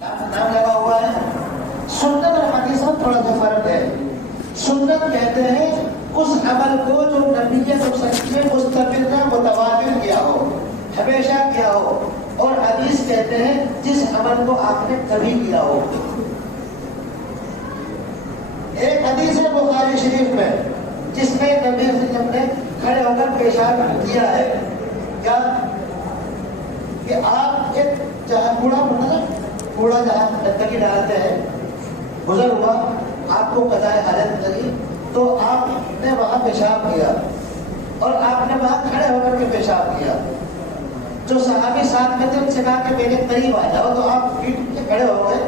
नाम लगा हुआ है। सुन्नत और हदीस में थोड़ा सा फर्क है। सुन्नत कहते हैं उस अमल को जो नबी ने मुस्तकिल मुतवातिर किया हो, हमेशा किया हो, और हदीस कहते हैं जिस अमल को आपने कभी किया हो। एक हदीस है बुखारी शरीफ में जिसमें नबी सल्लल्लाहु अलैहि वसल्लम ने खड़े होकर पेशाब किया है। क्या कि आप एक कूड़ा जहाँ गंदगी डालते हैं, गुजर हुआ, आपको कज़ाए हाजत लगी तो आपने वहां पेशाब किया और आपने वहां खड़े होकर के पेशाब किया। जो सहाबी साथ में थे उनसे कहा कि मेरे करीब आ जाओ, तो आप पीठ के खड़े हो गए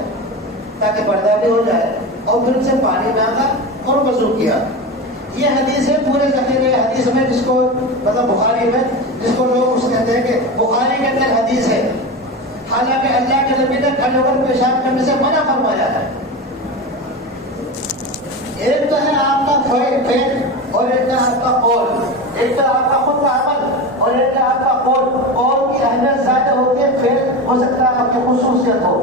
ताकि पर्दा भी हो जाए, और फिर से पानी मांगा और वजू किया। ये हदीस है पूरे ज़ख़ीरे हदीस में, जिसको मतलब बुखारी में, जिसको लोग उस कहते हैं कि बुखारी के अंदर हदीस है। हालांकि अल्लाह के नबी ने खड़े होकर पेशाब करने से मना फरमाया है। एक तो है आपका फेल और एक है आपका कौल, एक तो आपका खुद का अमल और एक है आपका कौल। कौल की अहमियत ज्यादा होती है, फेल हो सकता है आपकी खुसूसियत हो।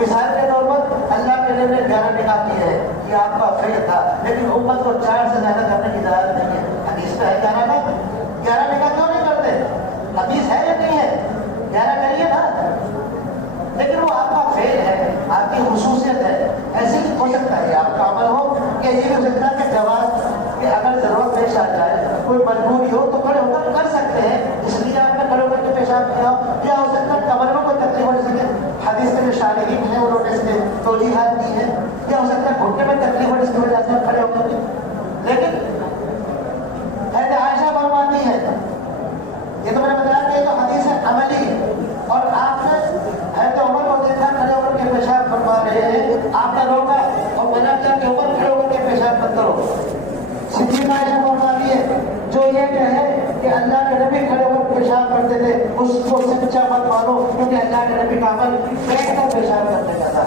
मिसाल के तौर पर अल्लाह के नबी ने 11 निकाह की है, ये आपका फेल था, लेकिन उम्मत को 4 से ज्यादा करने की इजाजत नहीं है। हदीस में है 11 निकाह क्यों नहीं करते? हदीस है या नहीं है? 11 करिए ना, लेकिन वो आपका फेल है, आपकी खुसूसियत है। ऐसे ही हो सकता है आपका अमल हो, कि ये हो सकता है कि जवाब कि अगर जरूरत पेश आ जाए, कोई मजबूरी हो तो खड़े होकर कर सकते हैं, इसलिए आपने खड़े होकर के पेशाब किया। या हो सकता है कमर में कोई तकलीफ हो सके, हदीस के जो शालिहीन हैं उन्होंने इसके तौजीहात दी है। या हो सकता है घुटने में तकलीफ हो जिसकी वजह से खड़े होकर के, लेकिन आयशा फरमाती है, ये तो मैंने बताया कि जो हदीस है अमली है, और आपने उमर को देखा खड़े होकर के पेशाब फरमा रहे हैं, आपने रोका और मना किया कि उमर खड़े होकर के पेशाब मत करो। सिद्दीक़ा आयशा फरमाती है, जो ये कहे कि अल्लाह के नबी खड़े होकर पेशाब करते थे, उसको सच्चा मत मानो, क्योंकि अल्लाह के नबी का अमल बैठकर पेशाब करने का था।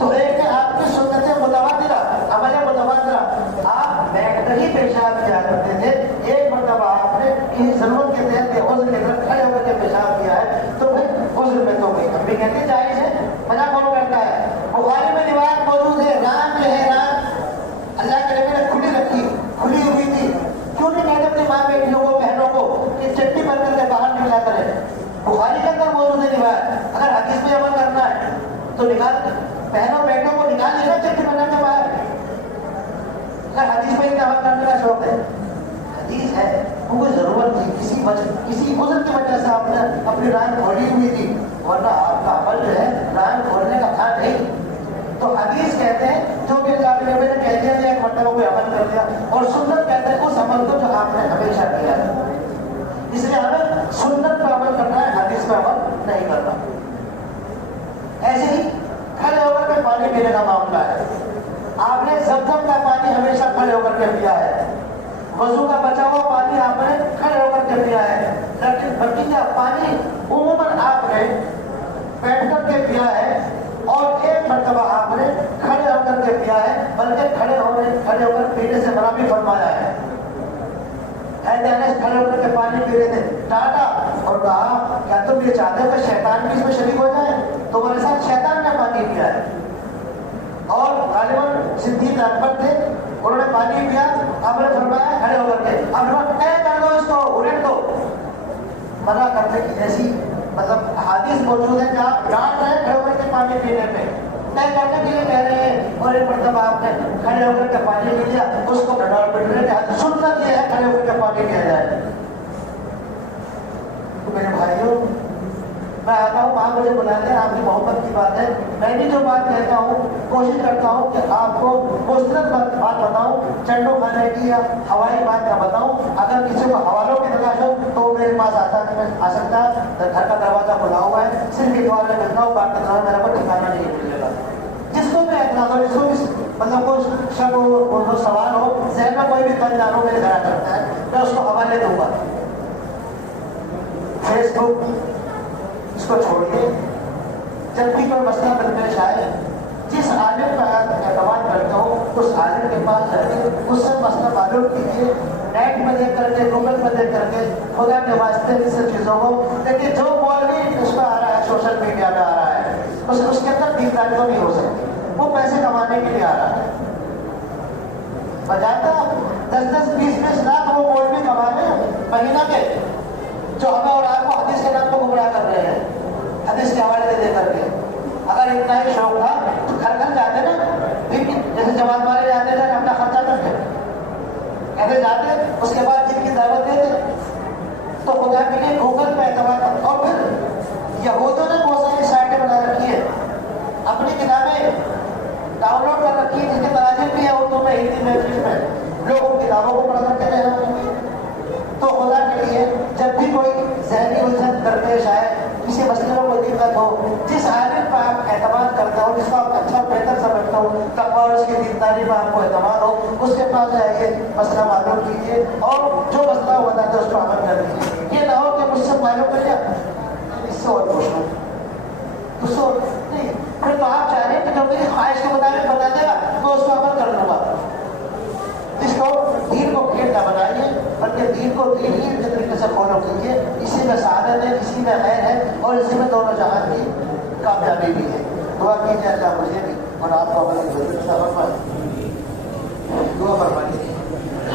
तो एक है आपकी सुन्नत मुतवातिरा, अमल मुतवातिरा, आप बैठकर ही पेशाब किया करते थे। एक मरतबा आपने किसी जरूरत के तहत उज़्र के तहत खड़े होकर के पेशाब किया है, तो फिर उज़्र में तो कोई भी कहते जायज है, मना कौन करता है? बुखारी में रिवायत मौजूद है, रान जो है रान अल्लाह के नबी ने खुली हुई थी। क्यों नहीं कहते अपनी माँ बेटियों को, बहनों को कि चट्टी बन करके बाहर निकला करें? बुखारी के अंदर मौजूद है रिवायत। अगर हदीस पे अमल करना है तो निकाल, बहनों बेटों को निकाल लेना चट्टी बना के बाहर। अगर हदीस पे अमल करने का शौक है, हदीस है, वो कोई जरूरत नहीं, किसी उज़्र की वजह से आपने अपनी रान खोली हुई थी, वरना आपका अमल जो है रान खोलने का था नहीं। तो हदीस कहते हैं जो भी अल्लाह के नबी ने कह दिया, एक मरतबा कोई अमल कर दिया, और सुन्नत कहते हैं उस अमल को जो आपने हमेशा किया है। इसलिए हमें सुन्नत पर अमल करना है, हदीस पर अमल नहीं करना। ऐसे ही खड़े होकर के पानी पीने का मामला है। आपने ज़मज़म का पानी हमेशा खड़े होकर के पिया है, वजू का बचा हुआ पानी आपने खड़े होकर के पिया है, लेकिन बकीया पानी उम्मन आपने बैठ कर के पिया है, और एक मरतबा आपने खड़े होकर के पिया है, बल्कि खड़े होकर पीने से मना भी फरमाया है। खड़े होकर के पानी पी रहे थे, टाटा और कहा क्या तुम ये चाहते हो कि शैतान भी इसमें शरीक हो जाए? तो मेरे साथ शैतान ने पानी पिया है। और गालिबन सिद्दीक़ अकबर थे, उन्होंने पानी पिया, आपने फरमाया खड़े होकर के, अब कर दो इसको, उलट दो। मना करने की ऐसी मतलब हादीस मौजूद है, जहाँ डांट रहे खड़े होकर के पानी पीने पे, तय करने के लिए कह रहे हैं, और एक मरतबा आपने खड़े होकर के पानी पी लिया, उसको डॉल पिटने के सुन्नत ये है खड़े होकर के पानी पिया जाए। तो मेरे भाइयों, मैं आता हूँ, वहाँ मुझे बुलाते हैं, आपकी मोहब्बत की बात है। मैं भी जो बात कहता हूँ कोशिश करता हूँ कि आपको मुस्तरद बात बताऊँ, चंडो खाने की या हवाई बात ना बताऊँ। अगर किसी को हवालों की तलाश हो तो मेरे पास आ सकता है, घर का दरवाजा खुला हुआ है, सिर्फ एक बार में मिलता हूँ, बात करता हूँ, मेरा कोई ठिकाना नहीं मिलेगा। जिसको भी एतराज़ हो, जिसको भी मतलब कोई शक हो, सवाल हो, जहन में कोई भी पंजान हो, मेरे घर आ करता है, मैं उसको हवाले दूंगा। फेसबुक इसको छोड़िए, जब भी कोई मसला दरपेश आए, जिस आलिम का एतमाद करते हो उस आलिम के पास जाके उससे मसला मालूम कीजिए। नेट में देख करके, गूगल में देख करके खुदा के वास्ते इन सब चीज़ों को देखिए। जो मौलवी उस पर आ रहा है, सोशल मीडिया में आ रहा है, اس کے اندر دینداری تو نہیں ہو سکتی. وہ پیسے کمانے کے لیے آ رہا ہے. بجاتا 10-20 لاکھ وہ گولڈ میں کما لیں مہینہ کے, جو ہمیں اور آپ کو حدیث کے نام پہ گمراہ کر رہے ہیں, حدیث کے حوالے دے کر کے. اگر اتنا ہی شوق تھا تو گھر جاتے نا, جیسے جماعت والے جاتے تھے اپنا خرچہ کرتے کہتے جاتے, اس کے بعد جن کی دعوت دیتے تو خدا کے لیے گوگل پہ اعتماد کرتے. اور پھر یہودوں نے بہت ساری سائٹیں بنا رکھی ہے, اپنی کتابیں ڈاؤن لوڈ کر رکھی ہے, جن کے تراجم بھی ہے اردو میں, ہندی میں, انگلش میں, لوگ ان کتابوں کو پڑھ کرتے رہے. تو خدا کے لیے جب بھی کوئی ذہنی الجھن درپیش آئے, کسی مسئلے میں کوئی دقت ہو, جس عالم پر آپ اعتماد کرتے ہو, جس کو آپ اچھا بہتر سمجھتے ہو, تقویٰ اور اس کی دینداری میں آپ کو اعتماد ہو, اس کے پاس جائیے, مسئلہ معلوم کیجیے اور جو مسئلہ ہو بتاتے ہیں اس پر عمل کر دیجیے. یہ نہ ہو کہ مجھ سے معلوم کر لیا, اس سے اور پوچھ لو, اس سے نہیں, پھر تو آپ چاہ رہے ہیں کہ جو میری خواہش کے مطابق بتا دے گا میں اس پر عمل کر لوں گا. اس کو دین کو کھیل نہ بنائیے, بلکہ دین کو دین ہی کے طریقے سے فالو کیجیے. اسی میں سعادت ہے, اسی میں خیر ہے, اور اسی میں دونوں جہان کی کامیابی بھی ہے. دعا کیجیے اللہ مجھے بھی اور آپ کو عمل کی ضرورت. دعا فرمائیے.